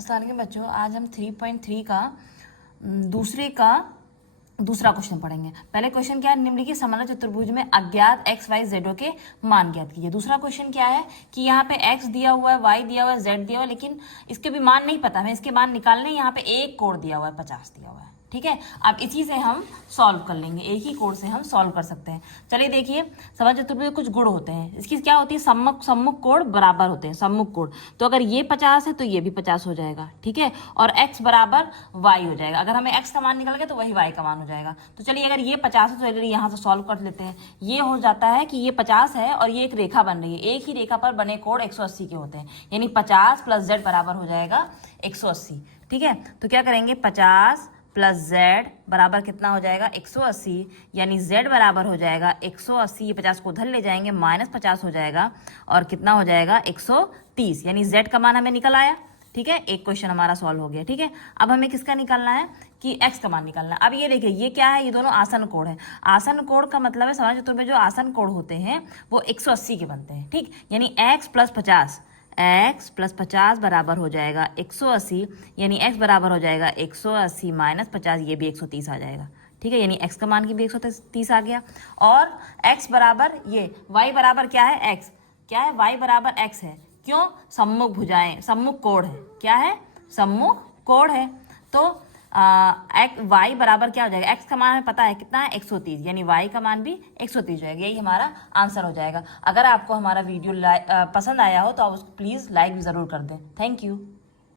अस्सलाम वालेकुम बच्चों, आज हम 3.3 का दूसरा क्वेश्चन पढ़ेंगे। पहले क्वेश्चन क्या है, निम्नलिखित समांतर चतुर्भुज में अज्ञात एक्स वाई जेडो के मान ज्ञात कीजिए। दूसरा क्वेश्चन क्या है कि यहाँ पे एक्स दिया हुआ है, वाई दिया हुआ है, जेड दिया हुआ है, लेकिन इसके भी मान नहीं पता, हमें इसके मान निकालने। यहाँ पे एक कोण दिया हुआ है, 50 दिया हुआ है। ठीक है, अब इसी से हम सॉल्व कर लेंगे, एक ही कोण से हम सॉल्व कर सकते हैं। चलिए देखिए, समांतर चतुर्भुज में कुछ गुण होते हैं। इसकी क्या होती है, सम्मुख कोण बराबर होते हैं, सम्मुख कोण। तो अगर ये 50 है तो ये भी 50 हो जाएगा। ठीक है, और x बराबर y हो जाएगा। अगर हमें x का मान निकल गया तो वही y का मान हो जाएगा। तो चलिए, अगर ये 50 है तो चलिए यहाँ से सॉल्व कर लेते हैं। ये हो जाता है कि ये 50 है और ये एक रेखा बन रही है, एक ही रेखा पर बने कोण 180 के होते हैं, यानी 50 + z बराबर हो जाएगा 180। ठीक है, तो क्या करेंगे, 50 + z बराबर कितना हो जाएगा, 180, यानी z बराबर हो जाएगा 180। ये 50 को उधर ले जाएंगे, -50 हो जाएगा और कितना हो जाएगा 130, यानी z का मान हमें निकल आया। ठीक है, एक क्वेश्चन हमारा सॉल्व हो गया। ठीक है, अब हमें किसका निकालना है कि x का मान निकालना है। अब ये देखिए, ये क्या है, ये दोनों आसन कोण है। आसन कोण का मतलब है, समांतर चतुर्भुज में जो आसन कोण होते हैं वो 180 के बनते हैं। ठीक, यानी x + 50, x + 50 बराबर हो जाएगा 180, यानी x बराबर हो जाएगा 180 - 50, ये भी 130 आ जाएगा। ठीक है, यानी x का मान की भी 130 आ गया। और x बराबर ये y बराबर क्या है, x क्या है, y बराबर x है। क्यों, सम्मुख भुजाएं, सम्मुख कोण है। क्या है, सम्मुख कोण है। तो y बराबर क्या हो जाएगा, x का मान हमें पता है कितना है, 130, यानी y का मान भी 130 हो जाएगा। यही हमारा आंसर हो जाएगा। अगर आपको हमारा वीडियो पसंद आया हो तो आप उसको प्लीज़ लाइक भी ज़रूर कर दें। Thank you.